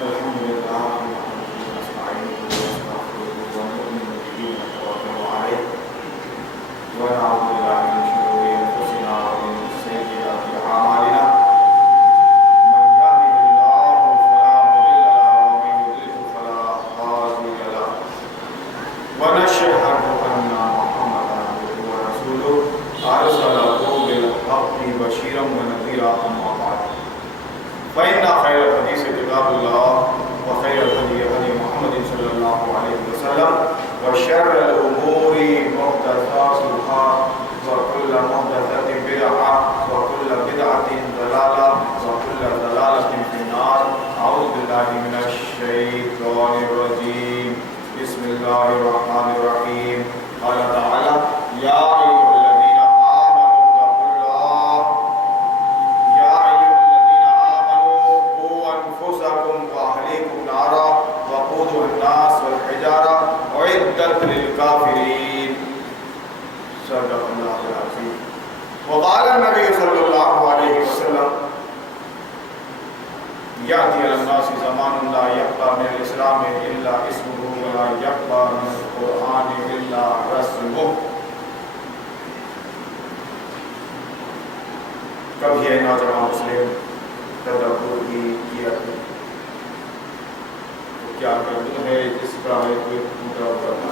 الحمد لله نحمده ونستعينه ونستغفره ونؤمن به ونتوكل عليه ونعوذ بالله من شرور انفسنا ومن سيئات اعمالنا من يهده الله فلا مضل له ومن يضلل فلا هادي له ونشهد ان محمدا عبده ورسوله ارسله بالحق بشيرا ونذيرا اما بعد فإن خير الحديث كتاب الله وخير الهدي هدي محمد صلى الله عليه وسلم وشر الأمور محدثاتها وكل محدثة بدعة وكل بدعة ضلالة وكل ضلالة في النار. أعوذ بالله من الشيطان الرجيم. بسم الله الرحمن الرحيم. قال تعالى: يا أيها الذين آمنوا اتقوا الله أنفسكم وأهليكم نارا وقودها الناس والحجارة أعدت للكافرين. صدق الله العظيم. وقال النبي صلى الله عليه وسلم: يأتي على الناس زمان لا يبقى من الإسلام إلا اسمه ولا يبقى من القرآن إلا رسمه. کبھی ہے نوجوان مسلم تدبر کی کیا تو کیا کرنا ہے جس کا ہے کوئی پورا کرنا.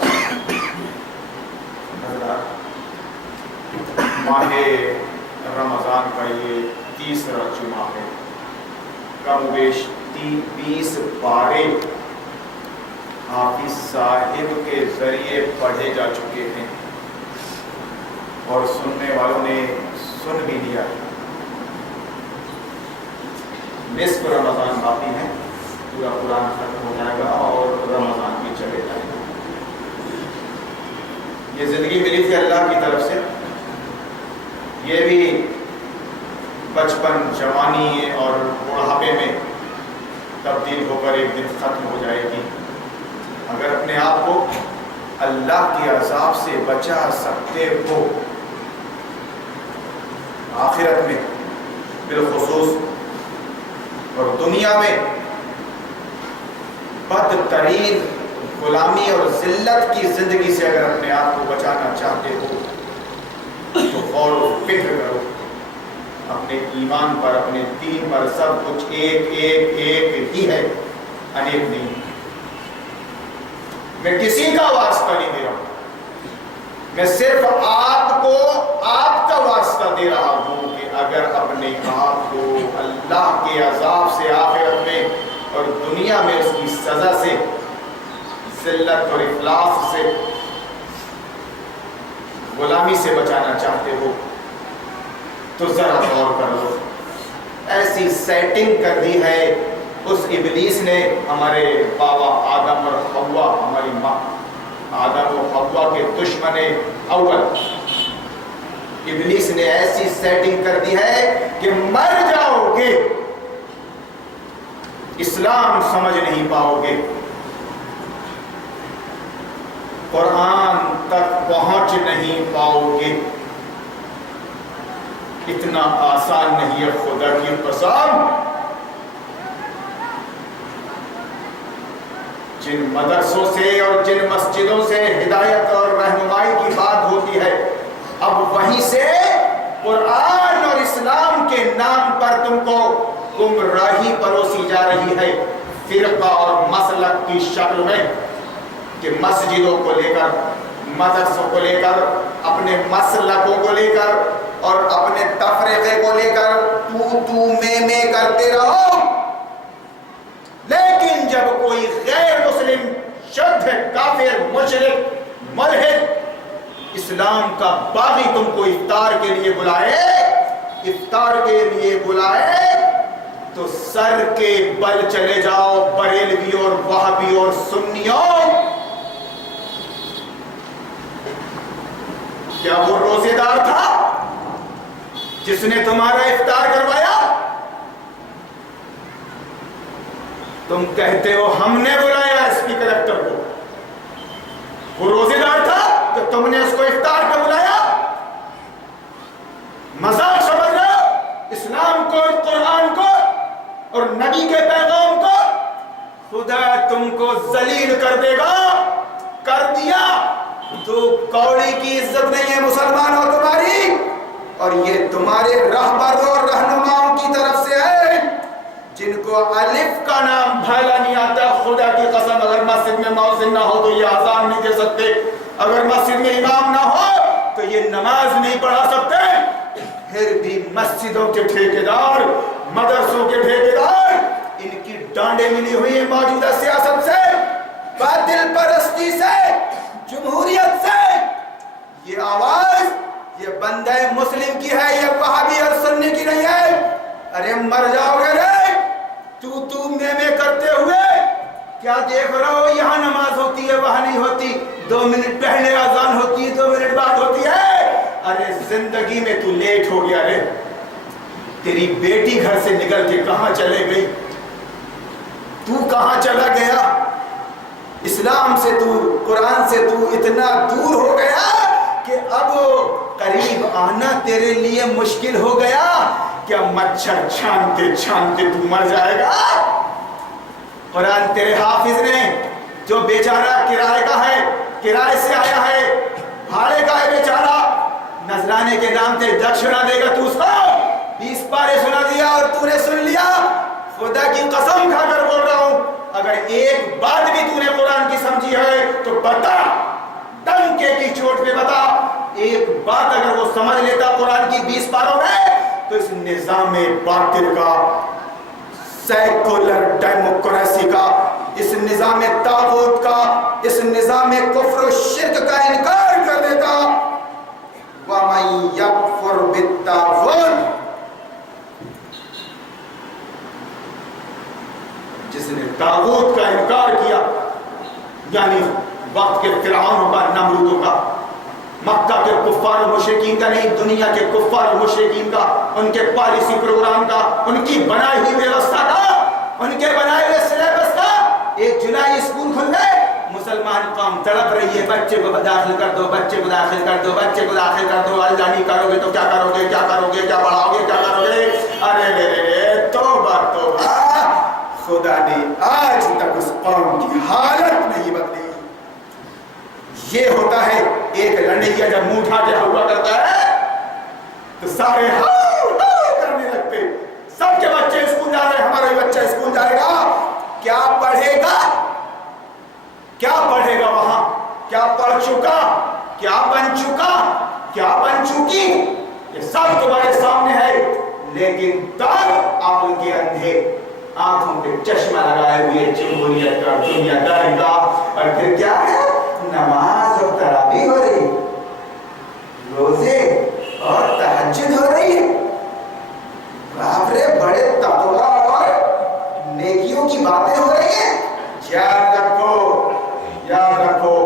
ماہ رمضان کا یہ تیسرا جمعہ ہے. کم بیش 20 پارے حافظ صاحب کے ذریعے پڑھے جا چکے ہیں اور سننے والوں نے سن بھی لیا ہے. نصف رمضان باقی ہے، پورا قرآن ختم ہو جائے گا اور رمضان بھی چلے جائے گا. یہ زندگی ملی تھی اللہ کی طرف سے، یہ بھی بچپن، جوانی اور بڑھاپے میں تبدیل ہو کر ایک دن ختم ہو جائے گی. اگر اپنے آپ کو اللہ کے عذاب سے بچا سکتے ہو آخرت میں بالخصوص اور دنیا میں بدترین غلامی اور ذلت کی زندگی سے اگر اپنے آپ کو بچانا چاہتے ہو تو غور و فکر کرو. اپنے ایمان پر، اپنے دین پر سب کچھ ایک ایک ایک ہی ہے، انیک نہیں. میں کسی کا واسطہ نہیں دے رہا ہوں، میں صرف آپ کو آپ کا واسطہ دے رہا ہوں کہ اگر اپنے آپ کو اللہ کے عذاب سے آخرت میں اور دنیا میں اس کی سزا سے، ذلت اور افلاس سے، غلامی سے بچانا چاہتے ہو تو ذرا غور کر لو. ایسی سیٹنگ کر دی ہے اس ابلیس نے ہمارے بابا آدم اور حوا، ہماری ماں آدم و حوا کے دشمن اول ابلیس نے ایسی سیٹنگ کر دی ہے کہ مر جاؤ گے، اسلام سمجھ نہیں پاؤ گے، قرآن تک پہنچ نہیں پاؤ گے. اتنا آسان نہیں ہے خدا کی قسم. جن مدرسوں سے اور جن مسجدوں سے ہدایت اور رہنمائی کی بات ہوتی ہے، اب وہیں سے قرآن اور اسلام کے نام پر تم کو گمراہی پروسی جا رہی ہے، فرقہ اور مسلک کی شکل میں، کہ مسجدوں کو لے کر، مدرسوں کو لے کر، اپنے مسلکوں کو لے کر اور اپنے تفریقے کو لے کر تو میں کرتے رہو. لیکن جب کوئی غیر مسلم شدھ کافر مشرک ملحد اسلام کا باغی تم کو افطار کے لیے بلائے تو سر کے بل چلے جاؤ بریلوی اور وہابی اور سنیوں. کیا وہ روزے دار تھا جس نے تمہارا افطار کروایا؟ تم کہتے ہو ہم نے بلایا اس کی کلیکٹر کو. وہ روزے دار تھا تو تم نے اس کو افطار پہ بلایا؟ مذاق سمجھ رہے ہو اسلام کو، قرآن کو اور نبی کے پیغام کو؟ خدا تم کو ذلیل کر دے گا، کر دیا تو کوڑی کی عزت نہیں ہے مسلمان ہو تمہاری، اور یہ تمہارے رہبروں اور رہنماؤں کی طرف سے ہے جن کو الف کا نام بھالا نہیں آتا۔ خدا کی قسم اگر مسجد میں مؤذن نہ ہو تو یہ اذان نہیں دے سکتے، اگر مسجد میں امام نہ ہو تو یہ نماز نہیں پڑھا سکتے، پھر بھی مسجدوں کے ٹھیکیدار، مدرسوں کے ٹھیکیدار ان کی ڈانڈیں ملی ہوئی ہیں موجودہ سیاست سے، باطل پرستی سے، جمہوریت سے۔ یہ آواز یہ بندہ مسلم کی ہے، یہ وہابی اور سنی کی نہیں ہے۔ ارے مر جاؤ گے رے تو میں کرتے ہوئے، کیا دیکھ رہا ہو یہاں نماز ہوتی ہے وہاں نہیں ہوتی، 2 منٹ پہلے اذان ہوتی ہے 2 منٹ بعد ہوتی ہے۔ ارے زندگی میں تو لیٹ ہو گیا رے، تیری بیٹی گھر سے نکل کے کہاں چلے گئی، تو کہاں چلا گیا، اسلام سے تو، قرآن سے تو اتنا دور ہو گیا کہ اب قریب آنا تیرے لیے مشکل ہو گیا۔ کیا مچھر چھانتے چھانتے تو مر جائے گا؟ قرآن تیرے حافظ نے، جو بیچارہ کرائے کا ہے، کرائے سے آیا ہے، بھاڑے کا ہے بیچارہ، نذرانے کے نام سے دکشنا دے گا، تو اس کو 20 پارے سنا دیا اور تو نے سن لیا۔ خدا کی قسم کھا کر بول رہا ہوں، اگر ایک بات بھی تو نے قرآن کی سمجھی ہے تو بتا، ڈنکے کی چوٹ پہ بتا، ایک بات اگر وہ سمجھ لیتا قرآن کی 20 پاروں میں تو اس نظام باطل کا، سیکولر ڈیموکریسی کا، اس نظام طاغوت کا، اس نظام کفر و شرک کا انکار کر دیتا۔ وَمَن يَكْفُرْ بِالطَّاغُوتِ، جس نے طاغوت کا انکار کیا، یعنی وقت کے فرعونوں کا، نمرودوں کا، مکہ کے کفار و مشرکین کا نہیں، دنیا کے کفار و مشرکین کا، ان کے پالیسی پروگرام کا، ان کی بنائی ہوئی ویوستھا کا، ان کے بنائے ہوئے سلیبس کا۔ 1 جولائی اسکول کھل گئے، مسلمان قوم تڑپ رہی ہے، بچے کو داخل کر دو، بچے کو داخل کر دو، بچے کو داخل کر دو، اللہ نہیں کرو گے تو کیا کرو گے، کیا کرو گے، کیا پڑھاؤ گے، کیا کرو گے؟ ارے رے توبہ توبہ، خدا نے آج تک اس قوم کی حالت نہیں بدلی۔ یہ ہوتا ہے ایک لنڈیا جب منہ اٹھا کے ہوا کرتا ہے تو سارے ہاؤ ہاؤ کرنے لگتے، سب کے بچے اسکول جا رہے ہیں، ہمارا بھی بچہ اسکول جائے گا، کیا پڑھے گا، کیا پڑھے گا وہاں، کیا پڑھ چکا، کیا بن چکا، کیا بن چکی، یہ سب تمہارے سامنے ہے، لیکن تب عقل کے اندھے، آنکھوں پہ چشمہ لگائے ہوئے جمہوریت کا، دنیا داری کا، اور پھر کیا ہے، نماز اور تراویح ہو رہی ہے، روزے اور تہجد ہو رہی ہے، باپ رے بڑے تقویٰ اور نیکیوں کی باتیں ہو رہی ہیں۔ یاد رکھو، یاد رکھو،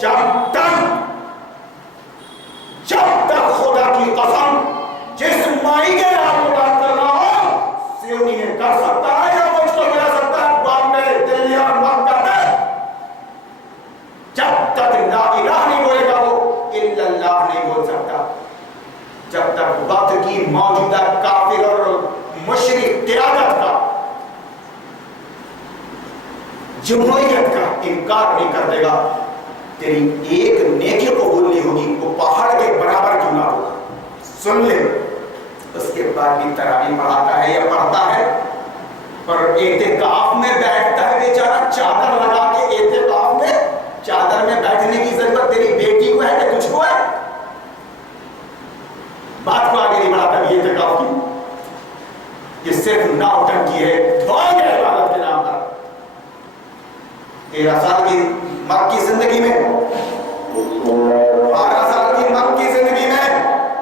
جب تک خدا کی قسم جس مائی کے آپ کو بات کر رہا ہوں سیونی میں کر سکتا ہے یا مجھ کو ملا سکتا ہے بامبے، دلی اور مکہ میں، جب تک لا الہ نہیں بولے گا وہ الا اللہ نہیں بول سکتا، جب تک وقت کی موجودہ کافر اور مشرک قیادت کا، جمہوریت کا انکار نہیں کر دے گا، تیری ایک نیکی قبول نہیں ہوگی، وہ پہاڑ کے برابر کیوں نہ ہو۔ سن لے، اس کے بعد بھی تراویح پڑھاتا ہے یا پڑھتا ہے، پر اعتکاف میں بیٹھتا ہے بیچارہ، چادر لگا کے اعتکاف میں، چادر میں بیٹھنے کی ضرورت تیری بیٹی کو ہے کہ تجھ کو ہے؟ بات کو آگے نہیں بڑھاتا بھی اعتکاف کی، یہ صرف ناؤٹنکی ہے، ڈھونگ ہے عبادت کے نام پر۔ 13 سال کی مکی زندگی میں، 12 سال کی مکی زندگی میں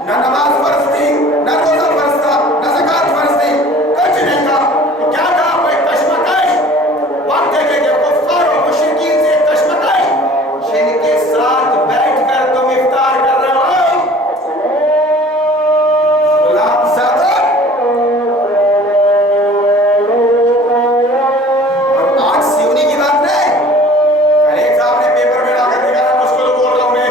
نہ نماز فرض تھی، نہ روزہ فرض تھا، نہ زکات فرض تھی، کچھ نہیں تھا، تو کیا کہا کوئی کشمکش، وقت دیکھیں گے کفار و مشرکین سے کشمکش، جن کے ساتھ بیٹھ کر تم افطار کر رہے ہو، غلام زادہ، اور آج سیونی کی بات نہیں، ایک صاحب نے پیپر میں لا کر نکالا، مجھ کو تو بول رہا ہوں میں،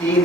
3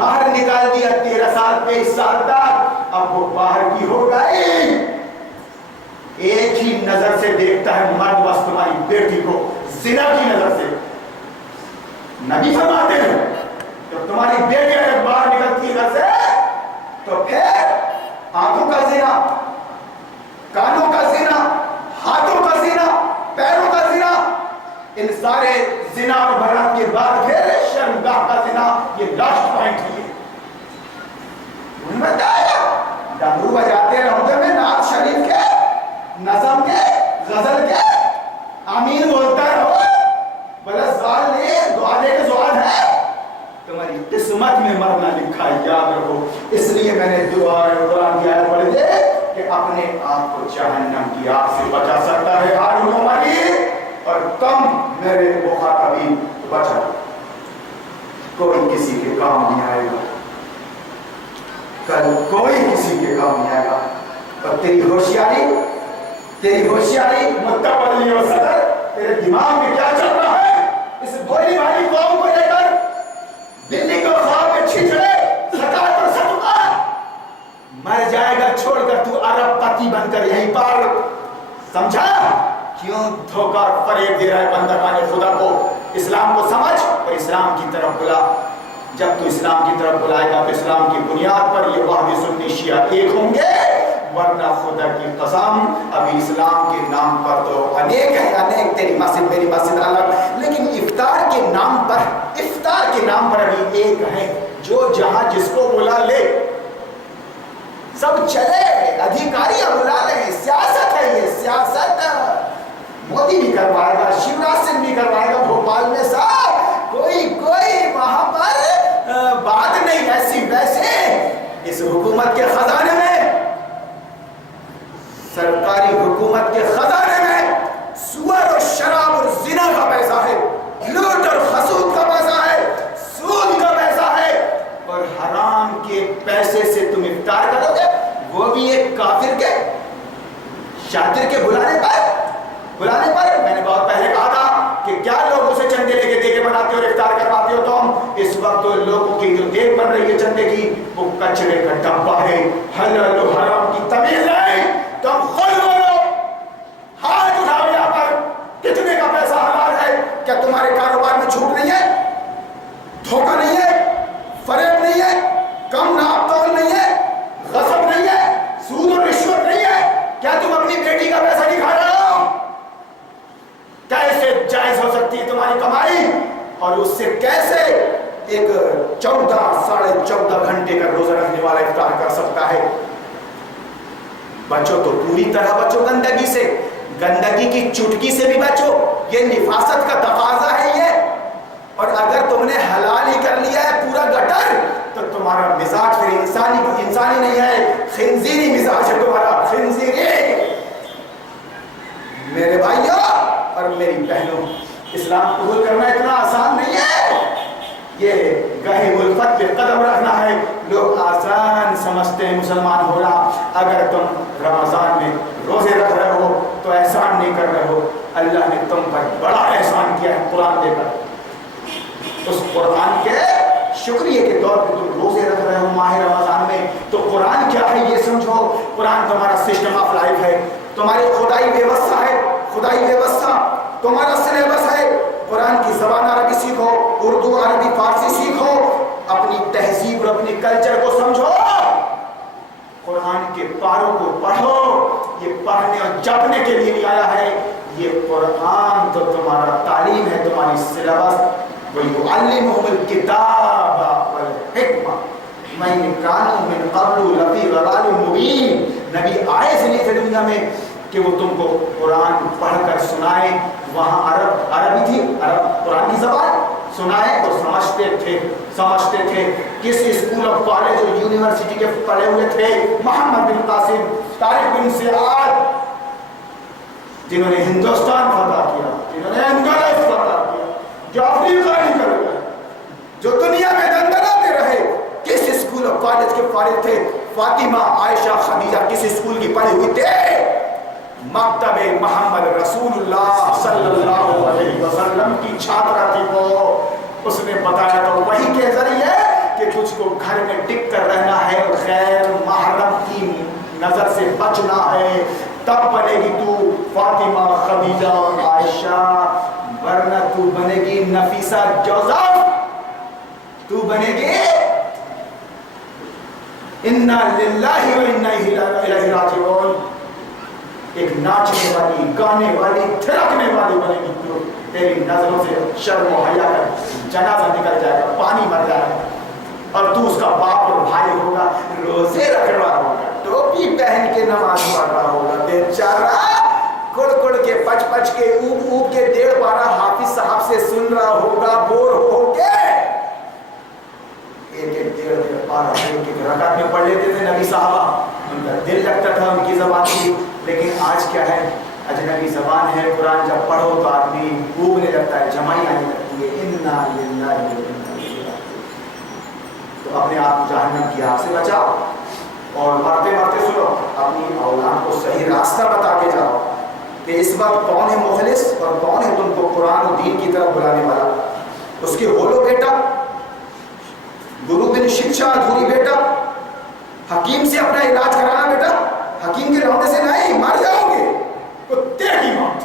باہر نکال دیا 13 سال 23 سال تک، اب وہ باہر کی ہو گئی، ایک ہی نظر سے دیکھتا ہے مرد بس تمہاری بیٹی کو زنا کی نظر سے. نبی فرماتے ہیں جب تمہاری بیٹی اگر باہر نکلتی ہے گھر سے تو پھر آنکھوں کا زنا، کانوں کا زنا، ہاتھوں کا زنا، پیروں کا زنا، ان سارے زنا اور برات کے بعد پھر شرمگاہ کا زنا، یہ لاسٹ پوائنٹ ہے. ڈمرو بجاتے رہو میں نعت شریف کے، نظم کے، غزل کے، آمین بولتا رہو، بلے زوال نہیں، دعا دے کے زوال ہے، تمہاری قسمت میں مرنا لکھا ہے، یاد رکھو. اس لیے میں نے دعا اور قرآن کی آیت پڑھی تھی کہ اپنے آپ کو جہنم کی آگ سے بچا سکتا ہے ہارون و ماروت، اور تم میرے مخاطبین بچا. کوئی کسی کے کام نہیں آئے گا، کل کوئی کسی کے کام نہیں آئے گا. اور تیری ہوشیاری متولی و صدر، تیرے دماغ میں کیا چل رہا ہے اس بھولی بھالی قوم کو لے کر؟ دلی کو خواب میں چھچڑے زکات اور صدقہ، مر جائے گا چھوڑ کر تو عرب پتی بن کر یہیں پر. سمجھا کیوں دھوکہ اور فریب دے رہا ہے بندگان خدا کو؟ اسلام کو سمجھ اور اسلام کی طرف بلا. جب تو اسلام کی طرف بلائے گا تو اسلام کی بنیاد پر یہ وہابی سنی شیعہ ایک ہوں گے، ورنہ خدا کی قسم ابھی اسلام کے نام پر تو انیک ہے، تیری مسجد میری مسجد الگ، لیکن افطار کے نام پر ابھی ایک ہے، جو جہاں جس کو بلا لے سب چلے، ادھیکاری بلا لیں. سیاست ہے یہ، سیاست مودی بھی کروائے گا، شیوراج سنگھ بھی کروائے گا بھوپال میں، سب کوئی وہاں پر بات نہیں ایسی ویسے. اس حکومت کے خزانے میں، سرکاری حکومت کے خزانے میں سور اور شراب اور زنا کا پیسہ ہے، لوٹ اور خسود کا پیسہ ہے، سود کا پیسہ ہے، اور حرام کے پیسے سے تم افطار کرو گے، وہ بھی ایک کافر کے شاطر کے بلانے پر. میں نے بہت پہلے کہا تھا کہ کیا لوگوں سے چندے لے کے دے کے بناتے ہو اور افطار کرواتے ہو تم؟ اس وقت تو لوگوں کی جو دیکھ بن رہی ہے چندے کی، وہ کچرے کا ڈبہ ہے، حلال و حرام کی تمیز نہیں. تم خود بولو، ہاتھ اٹھاؤ یہاں پر، کتنے کا پیسہ حلال ہے؟ کیا تمہارے کاروبار میں جھوٹ نہیں ہے، دھوکہ نہیں ہے، فریب نہیں ہے، کم ناپ تول نہیں ہے، غصب نہیں ہے، سود اور رشوت نہیں ہے؟ کیا تم اپنی بیٹی کا پیسہ نہیں کھا رہے ہو؟ کیسے جائز ہو سکتی ہے تمہاری کمائی؟ اور اس سے کیسے ایک 14 گھنٹے کا روزہ رکھنے والا افطار کر سکتا ہے؟ بچو تو پوری طرح بچو گندگی سے، گندگی کی چٹکی سے بھی بچو، یہ نفاست کا تقاضا ہے یہ. اور اگر تم نے حلال ہی کر لیا ہے پورا گٹر، تو تمہارا مزاج پھر انسانی نہیں ہے، خنزیری مزاج ہے تمہارا، خنزیری. میرے بھائیوں اور میری بہنوں، اسلام قبول کرنا اتنا آسان نہیں ہے. یہ گہے الفت پہ قدم رکھنا ہے. لوگ آسان سمجھتے ہیں مسلمان ہونا. اگر تم رمضان میں روزے رکھ رہے ہو تو احسان نہیں کر رہے ہو، اللہ نے تم پر بڑا احسان کیا ہے قرآن دے کر. اس قرآن کے شکریہ کے طور پہ تم روزے رکھ رہے ہو ماہ رمضان میں، تو قرآن کیا ہے یہ سمجھو. قرآن تمہارا سسٹم آف لائف ہے، تمہاری خدائی ویوستھا ہے، خدائی ویوستھا تمہارا سلیبس ہے. قرآن کی زبان عربی سیکھو، اردو عربی فارسی سیکھو، اپنی تہذیب اور اپنی کلچر کو سمجھو. قرآن کے پاروں کو پڑھو. یہ پڑھنے اور جپنے کے لیے نہیں آیا ہے، یہ قرآن تو تمہارا تعلیم ہے، تمہاری سلیبس. وَيُعَلِّمُهُمُ الْكِتَابَ وَالْحِكْمَةَ وَإِن كَانُوا مِن قَبْلُ لَفِي ضَلَالٍ مُبِينٍ. نبی آئے اس لیے تھے دنیا میں کہ وہ تم کو قرآن پڑھ کر سنائیں. وہاں عربی تھی، عرب قرآن کی زبان، سنائے اور سمجھتے تھے. کس اسکول اور کالج اور یونیورسٹی کے پڑھے ہوئے تھے؟ محمد بن قاسم، طارق بن سعد، جنہوں نے ہندوستان فتح کیا، جنہوں نے اندلس فتح کیا، جو افریقہ نکل گئے، جو دنیا میں دندناتے رہے. کس اسکول اور کالج کے فارغ تھے؟ فاطمہ، عائشہ، خدیجہ کس اسکول کی پڑھی ہوئی تھے؟ مکتب محمد رسول اللہ صلی اللہ علیہ وسلم کی چھاترا تھی وہ. اس نے بتایا تو وہی کے ذریعے کہ تجھ کو گھر میں ٹک کر رہنا ہے، غیر محرم کی نظر سے بچنا ہے، تب بنے گی تو فاطمہ، خدیجہ اور عائشہ، ورنہ تو بنے گی نفیسہ جوزف، تو بنے گی انا للہ و انا الیہ راجعون، ایک ناچنے والی، گانے والی، تھرکنے والی بنے گی تو، تیری نظروں سے شرم و حیا کا جنازہ نکل جائے گا، پانی بھر جائے گا، اور تو اس کا باپ اور بھائی ہوگا، روزے رکھ رہا ہوگا، ٹوپی پہن کے نماز پڑھ رہا ہوگا، بیچارہ کڑ کڑ کے پچ پچ کے اوب اوب کے 1.5 پارہ حافظ صاحب سے سن رہا ہوگا، بور ہو کے ایک 1.5 پارہ ایک رکعت میں پڑھ لیتے تھے نبی صحابہ، ان کا دل لگتا تھا ان کی زبان کی، لیکن آج کیا ہے، اجنبی زبان ہے، قرآن جب پڑھو تو آدمی ڈوبنے لگتا ہے، جمائی آنے لگتی ہے، انا للہ و انا الیہ راجعون۔ تو اپنے آپ جہنم کی آگ سے بچاؤ، اور مرتے مرتے سنو، اپنی اولاد کو صحیح راستہ بتا کے جاؤ کہ اس وقت کون ہے مخلص اور کون ہے تم کو قرآن و دین کی طرف بلانے والا، اس کے بولو بیٹا، گرو بن شکشا ادھوری بیٹا، حکیم سے اپنا علاج کرانا بیٹا، حکیم کے لوٹے سے نہیں، مر جاؤ گے، کتے کی موت۔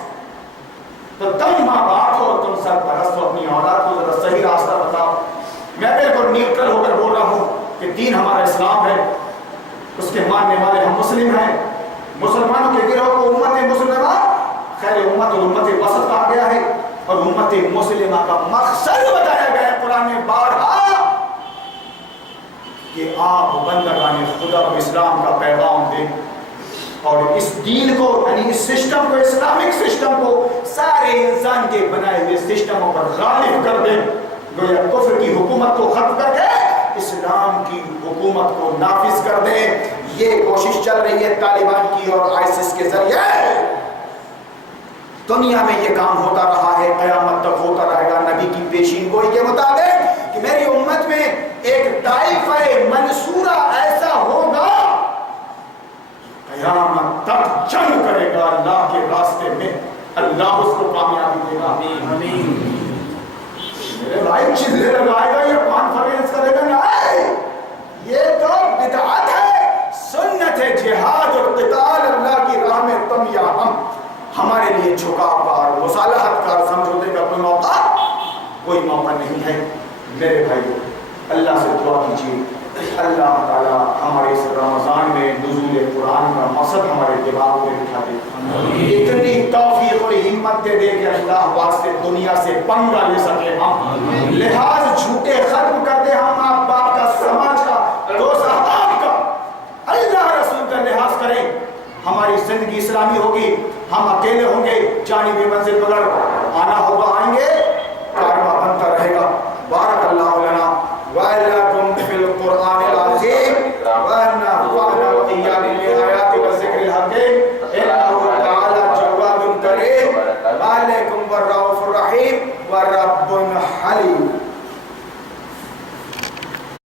تو تم ماں باپ ہو، تم سرپرست ہو، اپنی اولاد کو ذرا صحیح راستہ بتاؤ۔ میں بالکل نیوٹرل ہو کر بول رہا ہوں کہ دین ہمارا اسلام ہے، اس کے ماننے والے ہم مسلم ہیں، مسلمانوں کے گروہ کو امت مسلمہ خیر امت اور امت وسط کہا گیا ہے، اور امت مسلمہ کا مقصد بتایا گیا ہے قرآن میں بارہا کہ آپ بندگان خدا کو اسلام کا پیغام دیں، اور اس دین کو یعنی اس سسٹم کو، اسلامک سسٹم کو سارے انسان کے بنائے ہوئے سسٹموں پر غالب کر دیں، گویا کفر کی حکومت کو ختم کر کے اسلام کی حکومت کو نافذ کر دیں۔ یہ کوشش چل رہی ہے طالبان کی اور آئیسس کے ذریعے، دنیا میں یہ کام ہوتا رہا ہے، قیامت تک ہوتا رہے گا۔ نبی کی پیشین گوئی کے مطابق کہ میری امت میں ایک طائفہ منصورہ ایسا ہوگا قیامت تک جنگ کرے گا اللہ کے راستے میں، اللہ اس کو کامیابی دے گا۔ آمین۔ میرے بھائی چلے لگائے گا یا کانفرنس کرے گا؟ نہیں، یہ تو بدعت ہے، سنت ہے، جہاد اور قتال اللہ کی راہ میں تم یا ہمارے لیے جھکاؤ کا اور مصالحت کا سمجھوتے کا کوئی موقع نہیں ہے۔ میرے بھائی اللہ سے دعا کیجیے، اللہ تعالیٰ ہمارے اس رمضان میں نزول قرآن کا مقصد ہمارے دماغ میں بٹھا دے، اتنی توفیق اور ہمت دے دے کہ اللہ واسطے دنیا سے پنگا لے سکے، ہم لحاظ جھوٹے ختم کر دے، ہم آپ باپ کا، سماج کا، دوست احباب کا، اللہ رسول کا لحاظ کریں، ہماری زندگی اسلامی ہوگی، ہم اکیلے ہوں گے، جانب منزل بغیر آنا ہوگا، آئیں گے